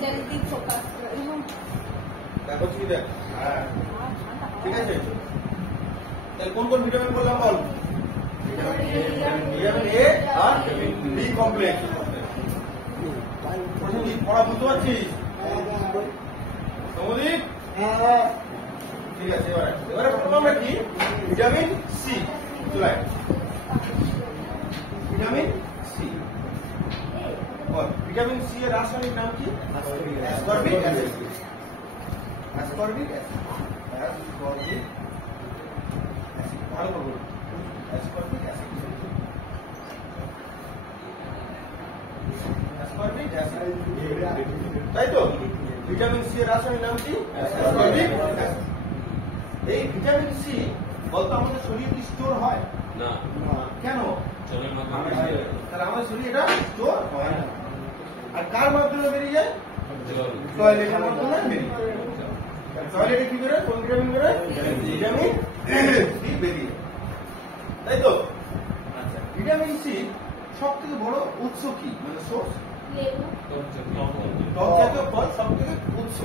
जल्दी फोकस करो দেখো কি দেখ হ্যাঁ ঠিক আছে তাহলে কোন কোন ভিটামিন বললাম বল ভিটামিন এ আর বি কমপ্লেক্স প্রথম কি পড়া বুঝতে পারছিস সমদীপ ঠিক আছে এবারে প্রথম আমরা কি ভিটামিন সি চলে ভিটামিন সি ভিটামিন সি এর রাসায়নিক নাম কি ascorbic acid ascorbic acid ascorbic acid ভালো করে বলুন অ্যাসকর্বিক অ্যাসিড অ্যাসকর্বিক অ্যাসিড তাই তো ভিটামিন সি এর রাসায়নিক নাম কি অ্যাসকর্বিক অ্যাসিড এই ভিটামিন সি বলতো আমাদের শরীরে কি স্টোর হয় না কেন তাহলে আমাদের শরীরে এটা স্টোর হয় না আর কার মাধ্যমে বেরিয়ে যায় টয়লেটের মাধ্যমে বেরিয়ে যায় টয়লেটে কি বেরোয় কোন ভিটামিন বেরোয় ভিটামিন সি বেরিয়ে তাই তো আচ্ছা ভিটামিন সি সব থেকে বড় উৎস কি মানে সোর্স টক জাতীয় ফল সব থেকে উৎস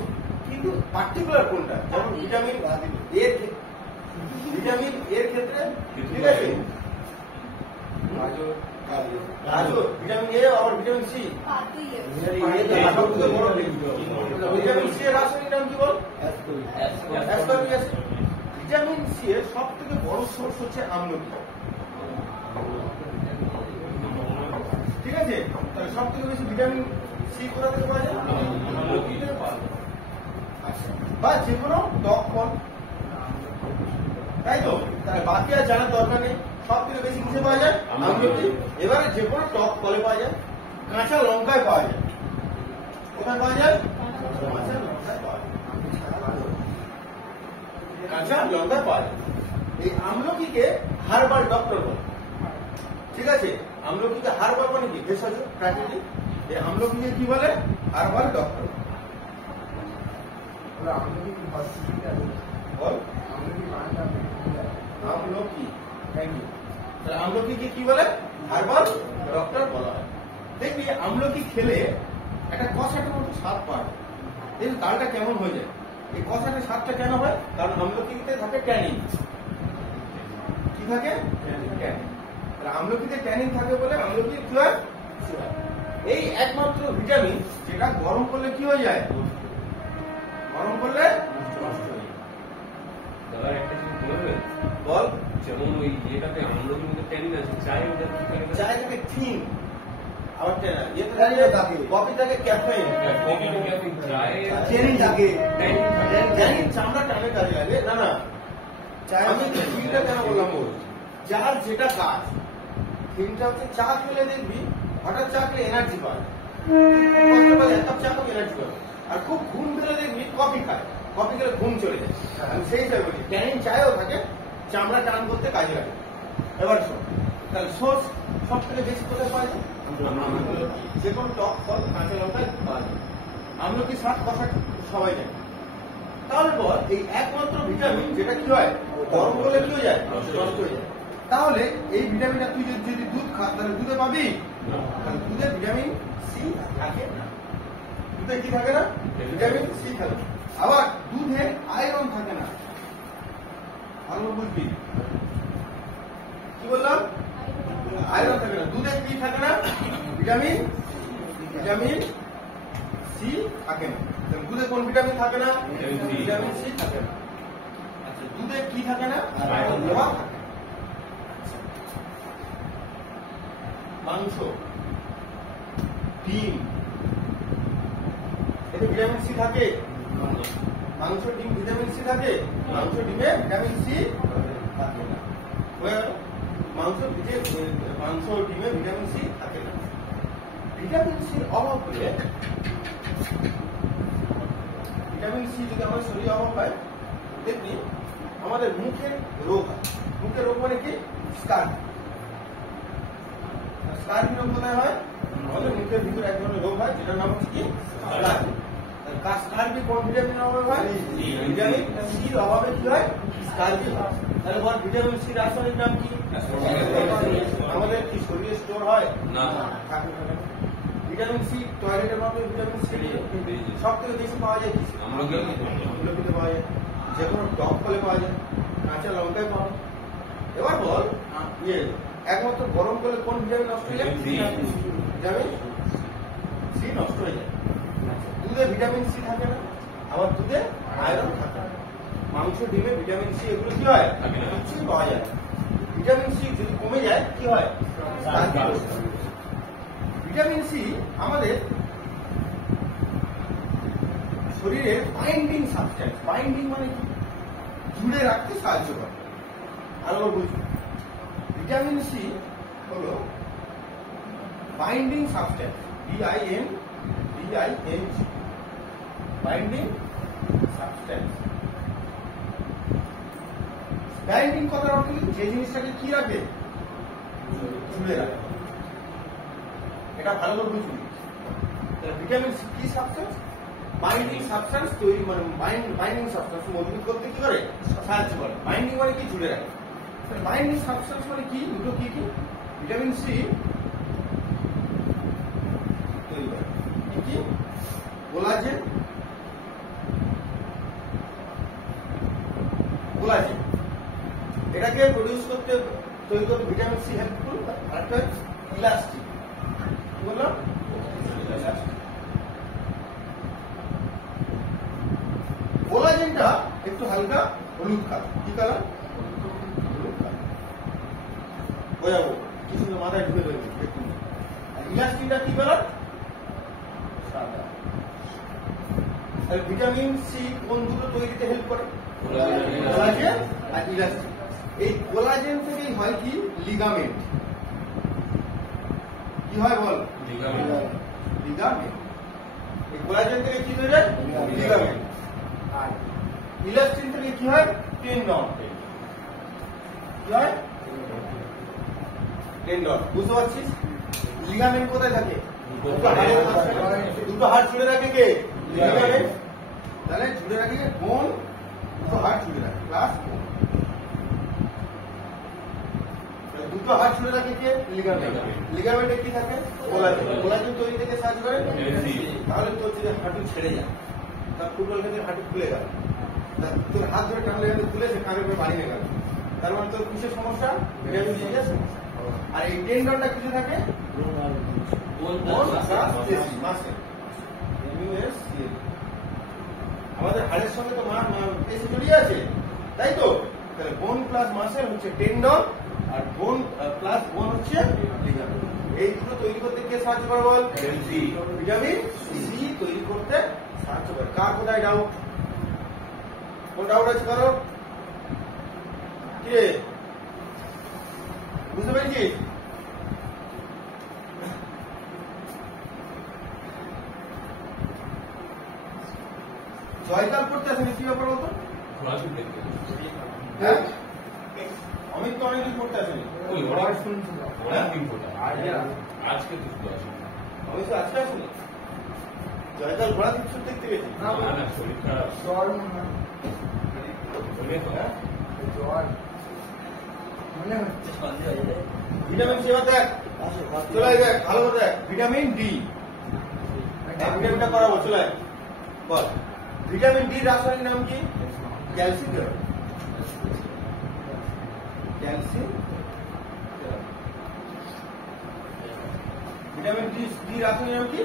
কিন্তু পার্টিকুলার কোনটা যেমন ভিটামিন এর ক্ষেত্রে ঠিক আছে গাজর ভিটামিন এ আবার ভিটামিন সি ভিটামিন সি এর রাসায়নিক নাম কি বল অ্যাসকর্বিক অ্যাসিড ভিটামিন সি এর সব থেকে বড় সোর্স হচ্ছে আমলকি ঠিক আছে তাহলে সব থেকে বেশি ভিটামিন সি কোথা থেকে পাওয়া যায় আমলকি থেকে পাওয়া যায় বা যে কোনো টক ফল তাই তো তাহলে বাকি আর জানার দরকার নেই সব থেকে বেশি কিসে পাওয়া যায় আমলকি এবারে যে কোনো টক ফলে পাওয়া যায় কাঁচা লঙ্কায় পাওয়া যায় কোথায় পাওয়া যায় কাঁচা লঙ্কায় পাওয়া যায় কাঁচা লঙ্কায় পাওয়া যায় এই আমলকিকে হার্বাল ডক্টর বলে ঠিক আছে আমলকিকে হার্বাল মানে কি ভেষজ প্রাকৃতিক এই আমলকিকে কি বলে হার্বাল ডক্টর বল আমলকি থ্যাংক ইউ তাহলে আমলকিকে কি বলে হার্বাল ডক্টর বলা হয় দেখবি আমলকি খেলে একটা কষাটার মতো স্বাদ পায় দেখবি তালটা কেমন হয়ে যায় এই কষাটার স্বাদটা কেন হয় কারণ আমলকিতে থাকে ট্যানিন কি থাকে ট্যানিন তাহলে আমলকিতে ট্যানিন থাকে বলে আমলকি কি হয় এই একমাত্র ভিটামিন যেটা গরম করলে কি হয়ে যায় গরম করলে নষ্ট হয়ে যায় দাদা একটা জিনিস বলবেন বল যেমন ওই ইয়েটাতে আমলকির মধ্যে ট্যানিন আছে চায়ে ওটা কি থাকে চায় থাকে থিন আবার ইয়েতে দাঁড়িয়ে থাকে কফি থাকে ক্যাফেইন চেনি থাকে জানি চামড়া টানে কাজে লাগে না না আমি থিনটা কেন বললাম যার যেটা কাজ থিনটা হচ্ছে চা খেলে দেখবি হঠাৎ চা খেলে এনার্জি পায় এক কাপ চা খাবে এনার্জি পাবে আর খুব ঘুম পেলে দেখবি কফি খায় কফি খেলে ঘুম চলে যায় আমি সেই হিসাবে বলি ট্যানিন চায়ও থাকে চামড়া টান করতে কাজে লাগে এবার শোন তাহলে সোর্স সব থেকে বেশি কোথায় পাওয়া যায় যে কোনো টক ফল কাঁচা লঙ্কায় পাওয়া যায় আমলকি স্বাদ কষা সবাই যায় তারপর এই একমাত্র ভিটামিন যেটা কি হয় গরম করলে কি হয়ে যায় নষ্ট হয়ে যায় তাহলে এই ভিটামিনটা তুই যদি দুধ খা তাহলে দুধে পাবি তাহলে দুধে ভিটামিন সি থাকে না দুধে কি থাকে না ভিটামিন সি থাকে আবার দুধে আয়রন থাকে না ভালো বুঝবি কি বললাম আয়রন থাকে না দুধে কি থাকে না ভিটামিন সি থাকে না দুধে কোন ভিটামিন থাকে না ভিটামিন সি থাকে না আচ্ছা দুধে কি থাকে না লোহা থাকে মাংস ডিম এতে ভিটামিন সি থাকে মাংস ডিম ভিটামিন সি থাকে মাংস ডিমে ভিটামিন সি থাকে না মাংস ডিমে ভিটামিন সি থাকে না ভিটামিন সি অভাব হলে ভিটামিন সি যদি আমাদের শরীরে অভাব হয় দেখবি আমাদের মুখের রোগ হয় মুখের রোগ মানে কি স্কার্বি স্কার্বি রোগ কোথায় হয় আমাদের মুখের ভিতরে এক ধরনের রোগ হয় যেটার নাম হচ্ছে কি স্কার্বি কোন ভিটামিনের অভাবে হয় ভিটামিন সির অভাবে কি হয় স্কার্বি হয় তাহলে বল ভিটামিন সি রাসায়নিক নাম কি আমাদের কি শরীরে স্টোর হয় না ভিটামিন সি টয়লেটের মাধ্যমে ভিটামিন সি সব থেকে বেশি পাওয়া যায় কি আমলকিতে পাওয়া যায়, যে কোনো টক ফলে পাওয়া যায়, কাঁচা লঙ্কায় পাওয়া যায়। এবার বল একমাত্র গরম করলে কোন ভিটামিন নষ্ট হয়ে যায়? ভিটামিন সি নষ্ট হয়ে যায়। দুধে ভিটামিন সি থাকে না, আবার দুধে আয়রন থাকে না, মাংস ডিমে ভিটামিন সি এগুলো কি হয় কিছুই পাওয়া যায়। ভিটামিন সি যদি কমে যায় কি হয়? ভিটামিন সি আমাদের শরীরের বাইন্ডিং সাবস্টেন্স, বাইন্ডিং মানে কি? জুড়ে রাখতে সাহায্য করে। আরো বুঝুন, ভিটামিন সি হলো binding substance, BINDING, binding substance. Binding কথার অর্থ কি? যে জিনিসটাকে কি রাখে? জুড়ে রাখে। এটা ভালো করে বুঝুন। ভিটামিন সি কি সাবস্টেন্স? বাইন্ডিং সাবস্টেন্স তৈরি, মানে বাইন্ডিং সাবস্টেন্স মজবুত করতে কি করে? সাহায্য করে। বাইন্ডিং মানে কি? জুড়ে রাখে। বাইন্ডিং সাবস্টেন্স মানে কি? দুটো কি কি? ভিটামিন সি তৈরি করে কি? কোলাজেন, কোলাজেন এটাকে প্রডিউস করতে তৈরি করতে ভিটামিন সি হেল্পফুল। আরেকটা ইলাস্টিক, কি বললাম? কোলাজেনটা একটু হালকা হলুদ কালার। কি কালার? হলুদ কালার। বোঝাবো কিছু মাথায় ঢুকে দেবে। ইলাস্টিনটা কি কালার? সাদা। ভিটামিন সি কোন দুটো তৈরিতে হেল্প করে? কোলাজেন আর ইলাস্টিন। এই কোলাজেন থেকেই হয় কি? লিগামেন্ট। কি হয় বল? লিগামেন্ট। এই কোলাজেন থেকে কি তৈরি হয়? লিগামেন্ট। আর ইলাস্টিন থেকে কি হয়? টেন্ডন। কি হয়? টেন্ডন। বুঝতে পারছিস? লিগামেন্ট কোথায় থাকে? দুটো হাড় জুড়ে রাখে কে? লিগামেন্ট। তাহলে জুড়ে রাখে কে? বোন। দুটো হাড় জুড়ে রাখে প্লাস বোন। দুটো হাড় জুড়ে রাখে কে? লিগামেন্ট। লিগামেন্টে কি থাকে? কোলাজেন। কোলাজেন তৈরি থেকে সাহায্য করে। তাহলে তোর যদি হাঁটু ছেড়ে যায়, তার ফুটবল খেলে হাঁটু খুলে গেল, তোর হাত ধরে টানলে গেলে খুলে সে কানের উপরে বাড়িয়ে গেল, তার মানে তোর কিসের সমস্যা? ভিটামিন সি এর সমস্যা। আর এই টেন্ডনটা কিছু থাকে? আমাদের হাড়ের সঙ্গে তো পেশি জড়িয়ে আছে, তাই তো? তাহলে বোন প্লাস মাসেল হচ্ছে টেন্ডন, আর বোন প্লাস বোন হচ্ছে লিগামেন্ট। এই দুটো তৈরি করতে কে সাহায্য করে বল? ভিটামিন সি তৈরি করতে সাহায্য করে। কার কোথায় ডাউট? কোন ডাউট আছে কারো? কি বুঝতে পেরেছি? জয়কাল করতে আসেনি, কি ব্যাপার বলতো? হ্যাঁ, অমিত তো অনেকদিন পড়তে আসেনি। আজকে তো অমিত তো আজকে আসেনি। জয়কাল ঘোড়া কিছু দেখতে গেছি। শরীর খারাপ। ভিটামিন সি দেখ, চলে দেখ, ভালো করে দেখ। ভিটামিন ডি, ভিটামিনটা করাবো, চলে বল। ভিটামিন ডি রাসায়নিক নাম কি? ক্যালসিয়াম। ক্যালসিয়াম। ভিটামিন ডি রাসায়নিক নাম কি?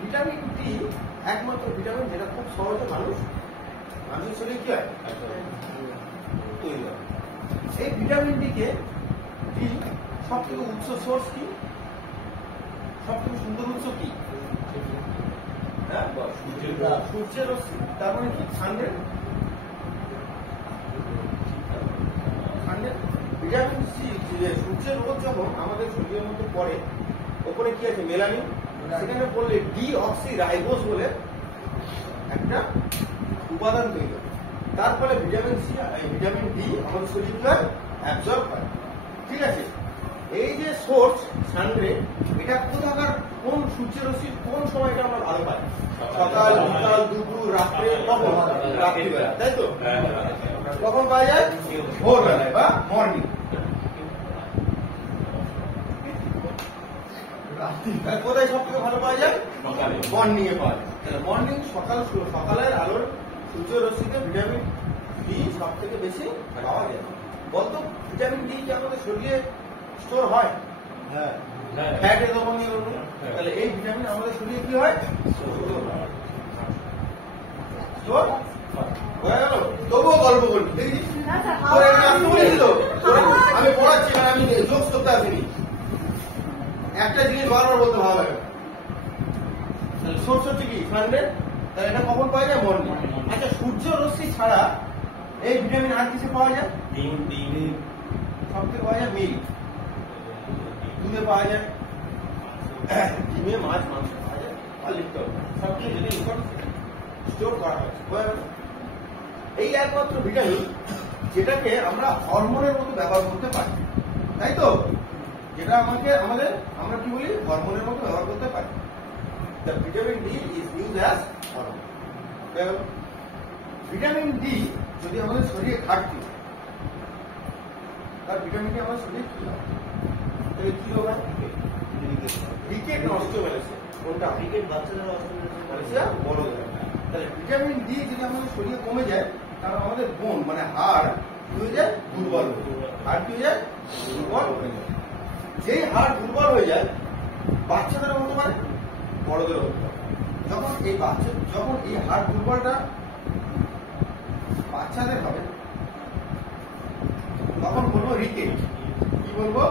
ভিটামিন ডি একমাত্র ভিটামিন যেটা খুব সহজে মানুষের শরীরে কি হয়? তৈরি হয়। এই ভিটামিন ডি কে সব থেকে উৎস সোর্স কি? সব থেকে সুন্দর উৎস কি? সূর্যের রশ্মি। তার মানে কি? সানডে। ভিটামিন সি, সূর্যের রোদ যখন আমাদের শরীরের মধ্যে পড়ে, ওপরে কি আছে? মেলানিন। সেখানে বললে ডিঅক্সি রাইবোজ বলে একটা উপাদান তৈরি হয়। তার ফলে ভিটামিন সি, ভিটামিন ডি আমাদের শরীরকে অ্যাবজর্ব হয়। ঠিক আছে? এই যে সোর্স সানরে, এটা কোথাকার? কোন সূর্যের রশ্মির কোন সময় এটা আমরা ভালো পাই? সকাল, বিকাল, দুপুর, রাত্রে, কখন? রাত্রিবেলা, তাই তো? কখন পাওয়া যায়? ভোরবেলায় বা মর্নিং। তাহলে কোথায় সব থেকে ভালো পাওয়া যায়? সকালে। মর্নিং এ পাওয়া যায়। তাহলে মর্নিং সকালের আলোর সূর্য রশ্মিতে ভিটামিন ডি সব থেকে বেশি পাওয়া যায়। বলতো ভিটামিন ডি কি আমাদের শরীরে স্টোর হয়? হ্যাঁ ফ্যাটে দ্রবণীয় অণু। তাহলে এই ভিটামিন আমাদের শরীরে কি হয়? স্টোর হয়ে গেল। তবুও গল্প করবি দেখি তোর এখানে আসতে বলেছি তো? আমি পড়াচ্ছি না, আমি জোকস করতে আসিনি। একটা জিনিস বারবার বলতে ভালো লাগে। তাহলে সোর্স হচ্ছে কি? সানডে। তাহলে এটা কখন পাওয়া যায়? মর্নিং। আচ্ছা, সূর্য রশ্মি ছাড়া এই ভিটামিন আর কিসে পাওয়া যায়? ডিম সব থেকে পাওয়া যায় মিল্ক, দুধে পাওয়া যায়, ডিমে, মাছ, মাংস পাওয়া যায়, আর লিখতে হবে সব কিছু যদি স্টোর করা হয়। এই একমাত্র ভিটামিন যেটাকে আমরা হরমোনের মতো ব্যবহার করতে পারি, তাই তো? যেটা আমরা কি বলি? হরমোনের মতো ব্যবহার করতে পারি। The vitamin D is used as hormone. Vitamin D যদি আমাদের শরীরে ঘাটতি হয়, তার ভিটামিন ডি আমাদের শরীরে কি হয়? তাহলে কি হবে? রিকেট নষ্ট হয়েছে। কোনটা? ক্রিকেট বাচ্চারা অস্ট্রেলিয়া মালয়েশিয়া বড় যায়। তাহলে ভিটামিন ডি যদি আমাদের শরীরে কমে যায়, তাহলে আমাদের বোন মানে হাড় কি হয়ে যায়? দুর্বল হয়ে যায়। হাড় কি হয়ে যায়? দুর্বল হয়ে যায়। যেই হাড় দুর্বল হয়ে যায়, বাচ্চাদের হতে পারে, বড়দেরও হতে পারে। যখন এই হাড় দুর্বলটা বাচ্চাদের হবে, তখন বলবো রিকেট। কি বলবো?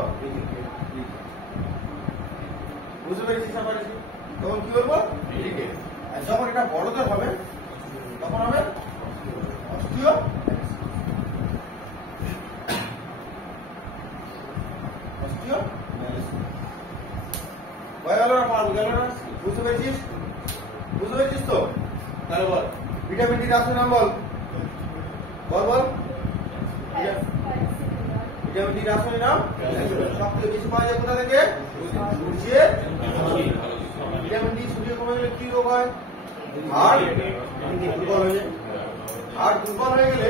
বুঝতে পেরেছি? তখন কি বলবো? রিকেট। আর যখন এটা বড়দের হবে, তখন হবে অস্টিও। অস্টিও হয়ে গেল না? পারবো গেল না? বুঝতে পেরেছিস? বুঝতে পেরেছিস তো? তাহলে বল ভিটামিন ডি রাসায়নিক নাম বল। বল ভিটামিন ডি রাসায়নিক নাম সব থেকে বেশি পাওয়া যায় কোথা থেকে? সূর্যে। ভিটামিন ডি সূর্যে কমে গেলে কি রোগ হয়? হাড় দুর্বল হয়ে যায়। হাড় দুর্বল হয়ে গেলে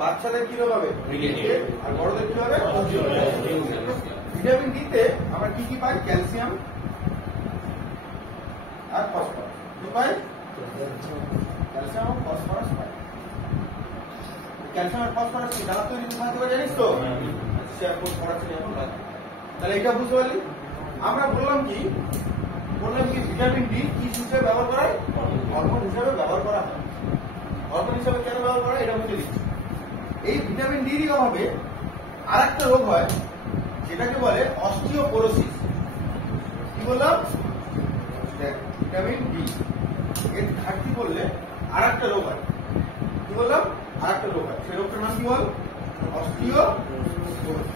বাচ্চাদের কি রোগ হবে? আর বড়দের কি হবে? ভিটামিন ডি তে আমরা কি কি পাই? ক্যালসিয়াম আর ফসফরাস। কি পাই? ক্যালসিয়াম আর ফসফরাস পাই। ক্যালসিয়াম আর ফসফরাস কি দাঁত তৈরি করতে পারে জানিস তো? আচ্ছা, এখন পড়াচ্ছি এখন বাদ। তাহলে এটা বুঝতে পারলি? আমরা বললাম কি ভিটামিন ডি কি হিসেবে ব্যবহার করা হয়? হরমোন হিসেবে ব্যবহার করা হয়। হরমোন হিসেবে কেন ব্যবহার করা হয় এটা বুঝে দিচ্ছি। এই ভিটামিন ডি এর অভাবে আর একটা রোগ হয়, যেটাকে বলে অস্টিওপোরোসিস। কি বললাম? ভিটামিন ডি এর ঘাটতি পড়লে আর একটা রোগ হয়। কি বললাম? আর একটা রোগ হয়। সেই রোগটার নাম কি বল? অস্টিওপোরোসিস।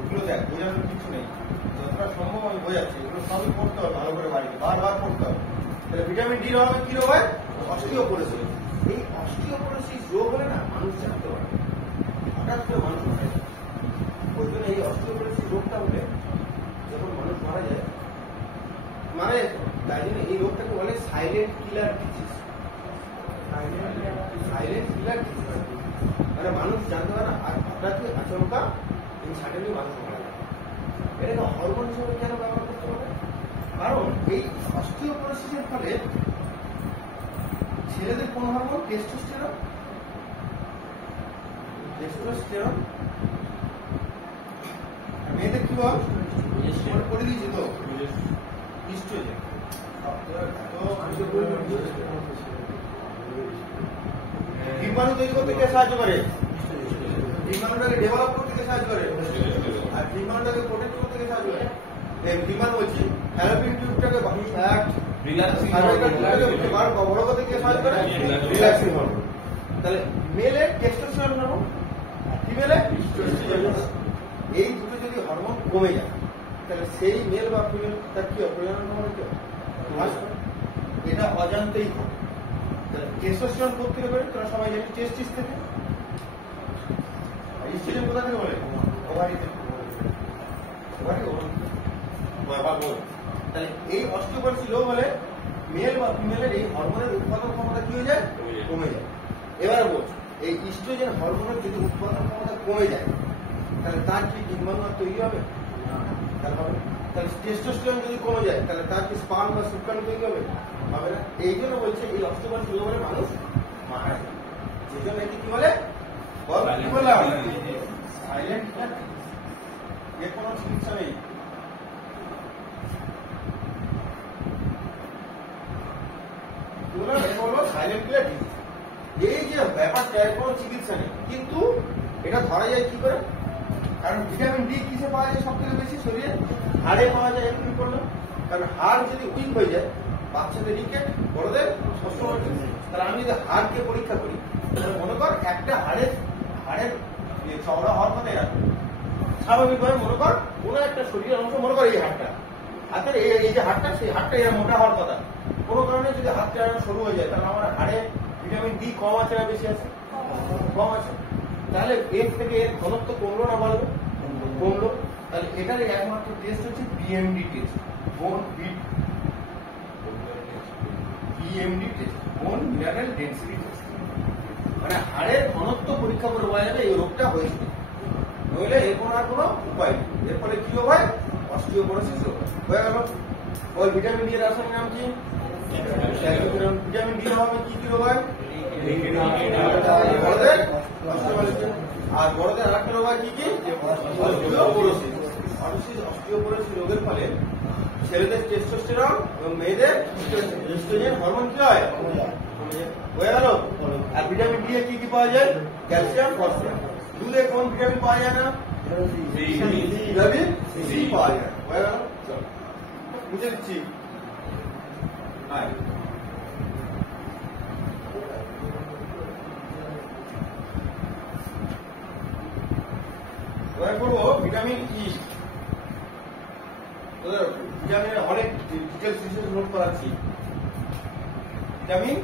এগুলো দেখ, বোঝানোর কিছু নেই, যতটা সম্ভব আমি বোঝাচ্ছি। এগুলো সবই পড়তে হবে ভালো করে, বাড়িতে বারবার পড়তে হবে। তাহলে ভিটামিন ডি অভাবে কি রোগ হয়? অস্টিওপোরোসিস। এই অস্টিওপোরোসিস রোগ হলে না মানুষ জানতে পারে, হঠাৎ করে মানুষ মারা যায়। ওই জন্য এই অস্টিওপোরোসিস রোগটা হলে যখন মানুষ মারা যায়, তাই জন্য এই রোগটাকে বলে silent killer disease. Silent killer disease মানে মানুষ জানতে পারে না, আর হঠাৎ আচমকা সাডেনলি মানুষ মারা যায়। এটাকে হরমোন হিসেবে কেন ব্যবহার করতে হবে? কারণ এই অস্টিওপোরোসিসের ফলে ছেলেদের কোন হরমোন? টেস্টোস্টেরন। টেস্টোস্টেরন। মেয়েদের কি বল? করে দিয়েছি তো ইস্ট্রোজেন। ডিম্বাণু তৈরি করতে কে সাহায্য করে? ডিম্বাণুটাকে ডেভেলপ করতে কে সাহায্য করে? আর ডিম্বাণুটাকে প্রোটেক্ট করতে কে সাহায্য করে? ডিম্বাণু বলছি ফ্যালোপিয়ান টিউবটাকে বড় করতে কে সাহায্য করে? Relaxing hormone. তাহলে মেলে টেস্টোস্টেরন হরমোন, ফিমেলে ইস্ট্রোজেন। এই দুটো যদি হরমোন কমে যায়, তাহলে সেই মেল বা ফিমেল তার কি প্রজনন ক্ষমতা হ্রাস পায়। এটা অজান্তেই হয়। টেস্টোস্টেরন করতে পারে, তোরা সবাই জানি টেস্টিস থেকে। ইস্ট্রোজেন কোথা থেকে বলে? ওভারি থেকে। তাহলে এই অস্টিওপোরোসিস রোগ হলে মেল বা ফিমেলের এই হরমোনের উৎপাদন ক্ষমতা কি হয়ে যায়? কমে যায়। এবারে বল, এই ইস্ট্রোজেন হরমোনের যদি উৎপাদন ক্ষমতা কমে যায়, তাহলে তার কি ডিম্বাণু তৈরি হবে? তাহলে টেস্টোস্টেরন যদি কমে যায় তাহলে তার কি স্পার্ম বা শুক্রাণু তৈরি হবে? হবে না। এই জন্য বলছে এই অষ্টবর্ষ রোগ হলে মানুষ মারা যায়। সেই জন্য একে কি বলে? কি বললাম? সাইলেন্ট এর কোনো চিকিৎসা নেই। Silent killer disease. এই যে ব্যাপারটা এর কোনো চিকিৎসা নেই, কিন্তু এটা ধরা যায় কি করে? কারণ ভিটামিন ডি কিসে পাওয়া যায় সব থেকে বেশি? শরীরে হাড়ে পাওয়া যায়। একটু করলো, কারণ হাড় যদি উইক হয়ে যায়, বাচ্চাদের রিকেট, বড়দের সবসময়। তাহলে আমি যদি হাড়কে পরীক্ষা করি, তাহলে মনে কর একটা হাড়ের চওড়া হওয়ার কথা রাখবো। স্বাভাবিকভাবে মনে কর কোনো একটা শরীরের অংশ, মনে কর এই হাড়টা, হাতের এই যে হাড়টা, সেই হাড়টা এরা মোটা হওয়ার কথা। কোনো কারণে যদি হাতটা সরু হয়ে যায়, তাহলে আমার হাড়ে ভিটামিন ডি কম আছে না বেশি আছে? কম আছে। তাহলে এর থেকে এর ঘনত্ব কমলো না বাড়লো? কমলো। তাহলে এটার একমাত্র টেস্ট হচ্ছে বিএমডি টেস্ট, বোন বিএমডি টেস্ট, বোন মিনারেল ডেন্সিটি টেস্ট। মানে হাড়ের ঘনত্ব পরীক্ষা করে বোঝা যাবে এই রোগটা হয়েছে। নইলে এর কোনো আর কোনো উপায় নেই। এর ফলে কি হয়? অস্টিওপোরোসিস রোগ হয়ে গেল। ওই ভিটামিন ডি এর রাসায়নিক নাম কি? ভিটামিন ডি এর অভাবে কি কি রোগ হয়? বড়দের অস্টিওপোরোসিস। আর বড়দের আরেকটা রোগ হয় কি কি? অস্টিওপোরোসিস। অস্টিওপোরোসিস রোগের ফলে ছেলেদের টেস্টোস্টেরন এবং মেয়েদের এস্ট্রোজেন হরমোন কি হয়? হয়ে গেল। আর ভিটামিন ডি এ কি কি পাওয়া যায়? Calcium, phosphorus. দুধে কোন ভিটামিন পাওয়া যায় না? ভিটামিন সি পাওয়া যায়। হয়ে গেল। বুঝে দিচ্ছি। এবার করবো ভিটামিন ই। ভিটামিনের অনেক ডিটেলস নোট করাচ্ছি। ভিটামিন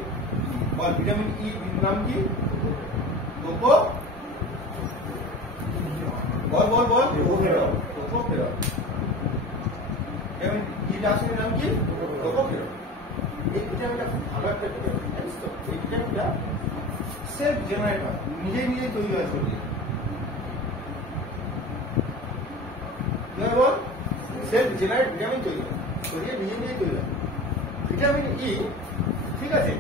বল, ভিটামিন ই নাম কি? কোকো বল বল বল কোকোফেরল। ভিটামিন ই রাসায়নিক নাম কি? কোকোফেরল। এই ভিটামিনটা খুব ভালো একটা ভিটামিন, জানিস তো? এই ভিটামিনটা সেলফ জেনারেট হয়, নিজেই তৈরি হয় শরীরে। বল, সেলফ জেনারেট ভিটামিন তৈরি হয় শরীরে, নিজেই তৈরি হয়। ভিটামিন ই, ঠিক আছে,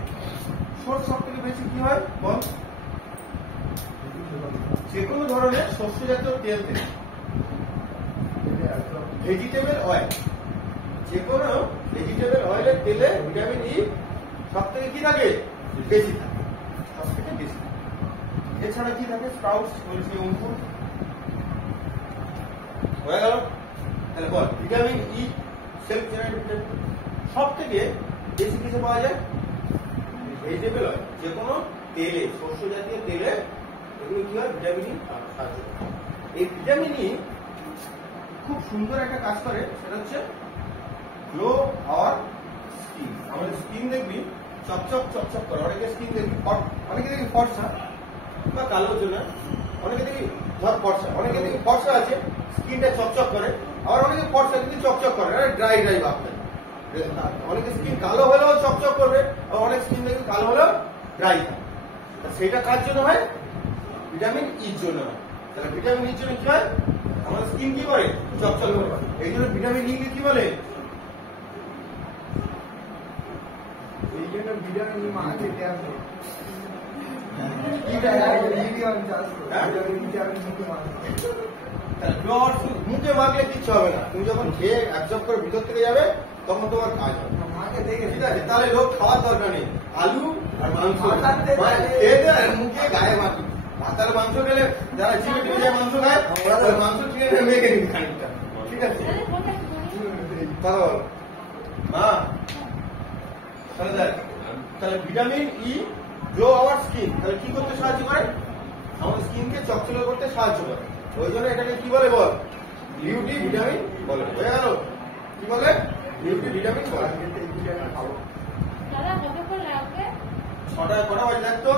সোর্স সব থেকে বেশি কি হয় বল? যে কোনো ধরনের শস্য জাতীয় তেল থেকে, ভেজিটেবল অয়েল, যে কোনো ভেজিটেবল অয়েলের তেলে ভিটামিন ই সব থেকে কি থাকে? বেশি থাকে, সব থেকে বেশি। এছাড়া কি থাকে? স্প্রাউটস, বলছি অঙ্কুর। হয়ে গেল। তাহলে বল, vitamin E self generate vitamin সব থেকে বেশি কিছু পাওয়া যায়? ভেজিটেবল অয়েল, যে কোনো তেলে, শস্য জাতীয় তেলে এগুলো কি হয়? ভিটামিন ই সাহায্য করে। এই ভিটামিন ই খুব সুন্দর একটা কাজ করে, সেটা হচ্ছে গ্লো আওয়ার স্কিন। আমাদের স্কিন দেখবি চকচক চকচক করে। অনেকে স্কিন দেখবি, অনেকে দেখবি ফর্সা বা কালো জন্য, অনেকে দেখবি ধর ফর্সা, অনেকে দেখবি ফর্সা আছে স্কিনটা চকচক করে, আবার অনেকে ফর্সা কিন্তু চকচক করে, ড্রাই ড্রাই ভাবতে। অনেকে স্কিন কালো হলেও চকচক করবে, আর অনেক স্কিন দেখবি কালো হলেও ড্রাই হয়। সেটা কার জন্য হয়? ভিটামিন ইর জন্য হয়। তাহলে ভিটামিন ইর জন্য কি হয়? আমাদের স্কিন কি করে? চকচক করে। এই জন্য ভিটামিন ই কে কি বলে? এই জন্য ভিটামিন ই মাছ খেতে হবে। মুখে মাখলে কিচ্ছু হবে না, তুমি যখন খেয়ে অ্যাবজর্ব করে ভিতর থেকে যাবে তখন তোমার কাজ হবে। ঠিক আছে, তাহলে লোক খাওয়ার দরকার নেই, আলু আর মাংস মুখে গায়ে মাখি। ভাত আর মাংস খেলে যারা জিভে টিভে যায় মাংস খায়, মাংস কিনে মেখে নিন খানিকটা। ঠিক আছে, তাহলে হ্যাঁ, তাহলে দেখ, তাহলে vitamin E glow our skin, তাহলে কি করতে সাহায্য করে? আমাদের স্কিনকে চকচকে করতে সাহায্য করে। ওই জন্য এটাকে কি বলে বল? বিউটি ভিটামিন বলে। হয়ে গেল। কি বলে? বিউটি ভিটামিন বলে। ছটায় কটা বাজে দেখতো?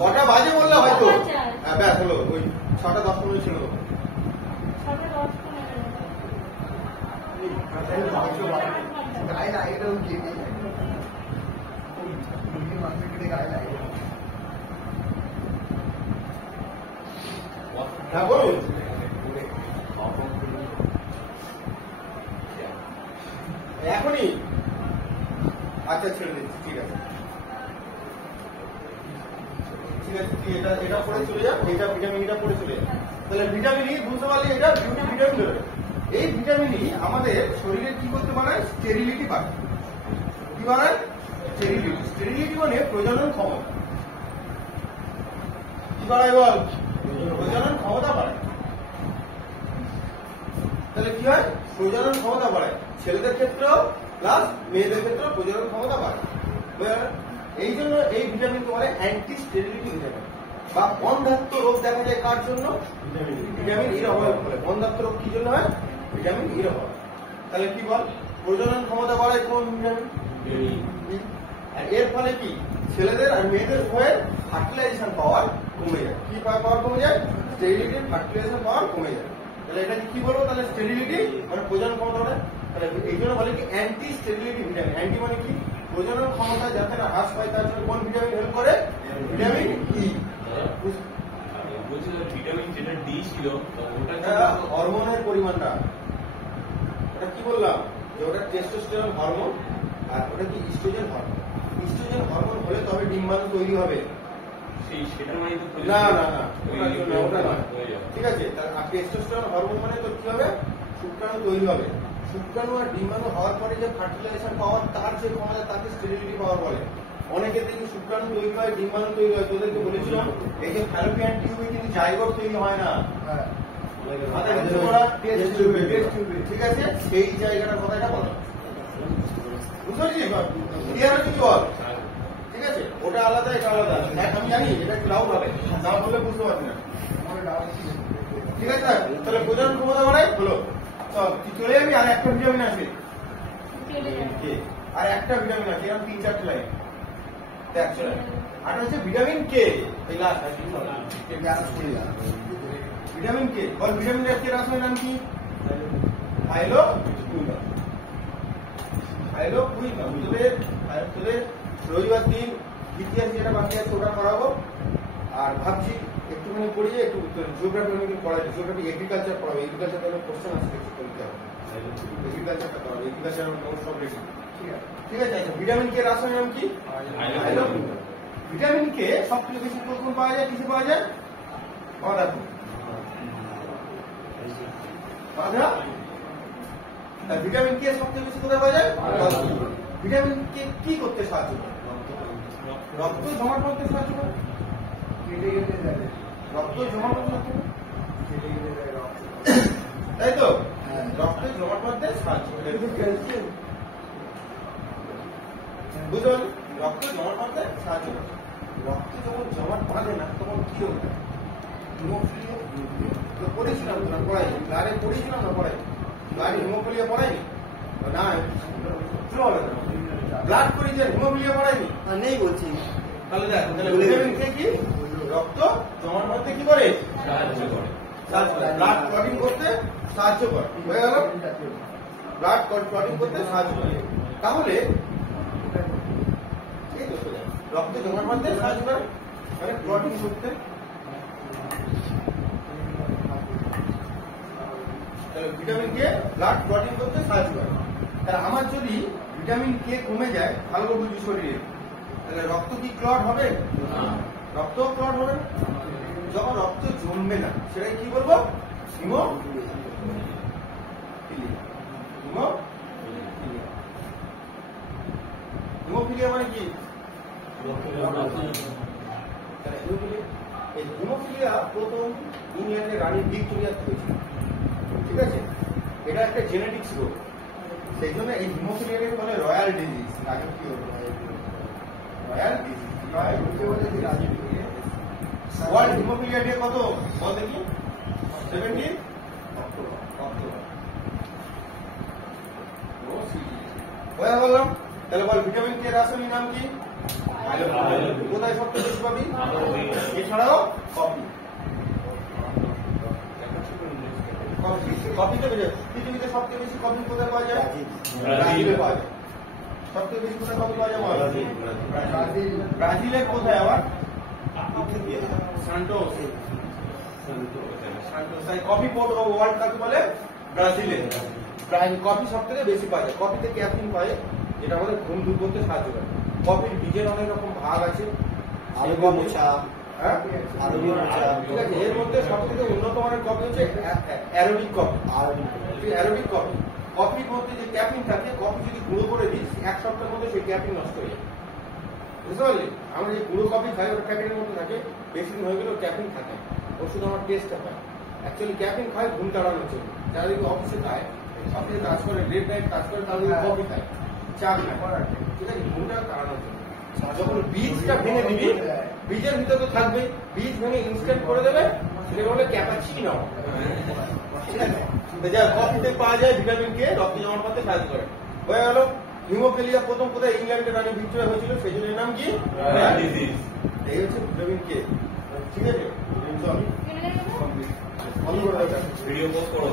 কটা বাজে বললে হয়তো? হ্যাঁ ব্যাস হলো, ওই 6:10 ছিল। গায়ে লাগে তো কেটে যায়, মাংস কেটে গায়ে লাগে। হ্যাঁ বলুন। এখনই আচ্ছা ছেড়ে দিচ্ছি, ঠিক আছে ঠিক আছে, তুই এটা পড়ে চলে যা, এটা ভিটামিন এটা পড়ে চলে যা। তাহলে ভিটামিন ই বুঝতে পারলে এটা বিউটি ভিটামিন ধরে। এই ভিটামিন ই আমাদের শরীরে কি করতে বাড়ায়? স্টেরিলিটি বাড়ায়। কি বাড়ায়? স্টেরিলিটি। স্টেরিলিটি মানে প্রজনন ক্ষমতা। কি বাড়ায় বল? প্রজনন ক্ষমতা বাড়ায়। তাহলে কি হয়? প্রজনন ক্ষমতা বাড়ায় ছেলেদের ক্ষেত্রেও প্লাস মেয়েদের ক্ষেত্রেও প্রজনন ক্ষমতা বাড়ায়। এই জন্য এই ভিটামিনকে বলে অ্যান্টি স্টেরিলিটি ভিটামিন। বা বন্ধ্যাত্ব রোগ দেখা যায় কার জন্য? ভিটামিন ইর অভাবে বলে। বন্ধ্যাত্ব রোগ কি জন্য হয়? ভিটামিন ইর অভাবে। তাহলে কি বল? প্রজনন ক্ষমতা বাড়ায় কোন ভিটামিন? আর এর ফলে কি ছেলেদের আর মেয়েদের উভয়ের ফার্টিলাইজেশন পাওয়ার কমে যায়। কি পাওয়ার কমে যায়? স্টেরিলিটি, ফার্টিলাইজেশন পাওয়ার কমে যায়। তাহলে এটাকে কি বলবো? তাহলে স্টেরিলিটি মানে প্রজনন ক্ষমতা বাড়ায়। তাহলে এই জন্য বলে কি অ্যান্টি স্টেরিলিটি ভিটামিন। অ্যান্টি মানে কি? প্রজনন ক্ষমতা যাতে না হ্রাস পায় তার জন্য কোন ভিটামিন হেল্প করে? Vitamin E. বলছি ভিটামিন যেটা ডি ছিল ওটা হরমোনের পরিমাণটা, ওটা কি বললাম যে ওটা টেস্টোস্টেরন হরমোন আর ওটা কি ইস্ট্রোজেন হরমোন। ইস্ট্রোজেন হরমোন হলে তবে ডিম্বাণু তৈরি হবে। সেটা মানে না না না ওটা নয়, ঠিক আছে। তার টেস্টোস্টেরন হরমোন মানে তো কি হবে? শুক্রাণু তৈরি হবে। শুক্রাণু আর ডিম্বাণু হওয়ার পরে যে ফার্টিলাইজেশন পাওয়ার তার যে ক্ষমতা তাকে স্টেরিলিটি পাওয়ার বলে। অনেকে দেখি শুক্রাণু তৈরি হয়, ডিম্বাণু তৈরি হয়। তোদেরকে বলেছিলাম এই যে ফ্যালোপিয়ান টিউবে কিন্তু জাইগোট তৈরি হয় না, ঠিক আছে। সেই জায়গাটার কথাটা বলা বুঝতে পারছি? ক্লিয়ার হচ্ছে কি বল? ঠিক আছে, ওটা আলাদা এটা আলাদা। আমি জানি এটা ক্লাউড হবে, না বললে বুঝতে পারবি না। ঠিক আছে, তাহলে প্রজনন ক্ষমতা বাড়ায় হলো। চল তুই চলে যাবি। আর একটা ভিটামিন আছে, আর একটা ভিটামিন আছে, এরকম 3-4 লাইন। আর হচ্ছে ভিটামিন কে। ভিটামিন কে বল। ভিটামিন কে রাসায়নিক নাম কি? থাইলোকুইনাম। তোদের রবিবার দিন ইতিহাস যেটা বাকি আছে ওটা করাবো। আর ভাবছি একটুখানি পড়িয়ে একটু জিওগ্রাফি অনেকদিন পড়াই। জিওগ্রাফি এগ্রিকালচার পড়াবো। এগ্রিকালচার তাহলে কোশ্চেন আসছে কিছু পরীক্ষা হবে। এগ্রিকালচারটা করাবো। এগ্রিকালচার নোট সব রেডি। ঠিক আছে। আচ্ছা ভিটামিন কে রাসায়নিক নাম কি? ভিটামিন কে সব থেকে বেশি কোন পাওয়া যায়? কিসে পাওয়া যায়? বাঁধাকপি। ভিটামিন কে সব থেকে বেশি কোথায় পাওয়া যায়? ভিটামিন কে কি করতে সাহায্য করে? রক্ত জমাট করতে সাহায্য করে। রক্ত জমা করতে সাহায্য করে, তাই তো? রক্ত জমাট করতে সাহায্য করে। বুঝতে পারলি? রক্ত জমাট করতে সাহায্য করে। রক্ত যখন জমাট বাঁধে না তখন কি হবে? পড়েছিলাম না পড়াইনি? ব্লাডে পড়েছিলাম না পড়াইনি? ব্লাডে হিমোফিলিয়া পড়াইনি না? ব্লাড পড়েছে হিমোফিলিয়া পড়াইনি নেই বলছি। তাহলে দেখ, তাহলে ভিটামিন কে কি রক্ত জমাট বাঁধতে কি করে? সাহায্য করে। ব্লাড ক্লটিং করতে সাহায্য করে। হয়ে গেল? ব্লাড ক্লটিং করতে সাহায্য করে। তাহলে রক্ত জমাট বাঁধতে সাহায্য করে, মানে ক্লটিং করতে। তাহলে ভিটামিন কে ব্লাড ক্লটিং করতে সাহায্য করে। তাহলে আমার যদি ভিটামিন কে কমে যায়, ভালো করে বুঝি শরীরে, তাহলে রক্ত কি ক্লট হবে? রক্ত ক্লট হবে। যখন রক্ত জমবে না সেটাকে কি বলবো? হিমোফিলিয়া মানে কি? এই হিমোফিলিয়া প্রথম ইংল্যান্ডের রানী ভিক্টোরিয়া হয়েছিল, ঠিক আছে। এটা একটা জেনেটিক্স রোগ, সেই জন্য এই হিমোফিলিয়াকে বলে রয়্যাল ডিজিজ। আগে কি হলো? Royal disease. World haemophilia day কত বল দেখি? 17 অক্টোবর। বললাম। তাহলে বল ভিটামিন কে রাসায়নিক নাম কি? কোথায় সবচেয়ে বেশি পাবি? এছাড়াও কফি। কফি তো পৃথিবীতে সবচেয়ে বেশি কফি কোথায় পাওয়া যায়? ব্রাজিলে পাওয়া যায়। সবচেয়ে বেশি কোথায় কফি পাওয়া যায়? ব্রাজিলের কোথায় আবার? সান্টোস। কফি পোর্ট অফ ওয়ার্ল্ড কাকে বলে? ব্রাজিলে। কফি সব থেকে বেশি পাওয়া যায়। কফিতে ক্যাফিন পায়, যেটা আমাদের ঘুম দূর করতে সাহায্য করে। কফির বীজের অনেক রকম ভাগ আছে। আরবি চা, হ্যাঁ? আরবি চা, ঠিক আছে, এর মধ্যে সব থেকে উন্নত মানের কফি হচ্ছে অ্যারোবিক কফি। আরবি অ্যারোবিক কফি, কফির মধ্যে যে ক্যাফিন থাকে, কফি যদি গুঁড়ো করে দিস এক সপ্তাহের মধ্যে সেই ক্যাফিন নষ্ট হয়ে যায়। বুঝতে পারলি? আমরা যে গুঁড়ো কফি খাই ওটা প্যাকেটের মধ্যে থাকে, বেশি দিন হয়ে গেলেও ক্যাফিন থাকে, ওর শুধু আমার টেস্টটা পায়। অ্যাকচুয়ালি ক্যাফিন খায় ঘুম তাড়ানোর জন্য। যারা যদি অফিসে খায়, অফিসে কাজ করে, লেট নাইট কাজ করে, তারা যদি কফি খায়, চা খায়, ঠিক আছে, ঘুমটা তাড়ানোর জন্য। যখন বীজটা ভেঙে দিবি, বীজের ভিতরে তো থাকবে, বীজ ভেঙে ইনস্ট্যান্ট করে দেবে, সেটা বলে ক্যাপাচিনো। ঠিক আছে, যা কফিতে পাওয়া যায় ভিটামিন কে, রক্ত জমাট বাঁধতে সাহায্য করে। হয়ে গেল। হিমোফিলিয়া প্রথম কোথায় ইংল্যান্ডে রানী ভিক্টোরিয়া হয়েছিল, সেই জন্য নাম কি? এই হচ্ছে ভিটামিন কে। ঠিক আছে, বন্ধ করে দাও। ভিডিও পোস্ট করো।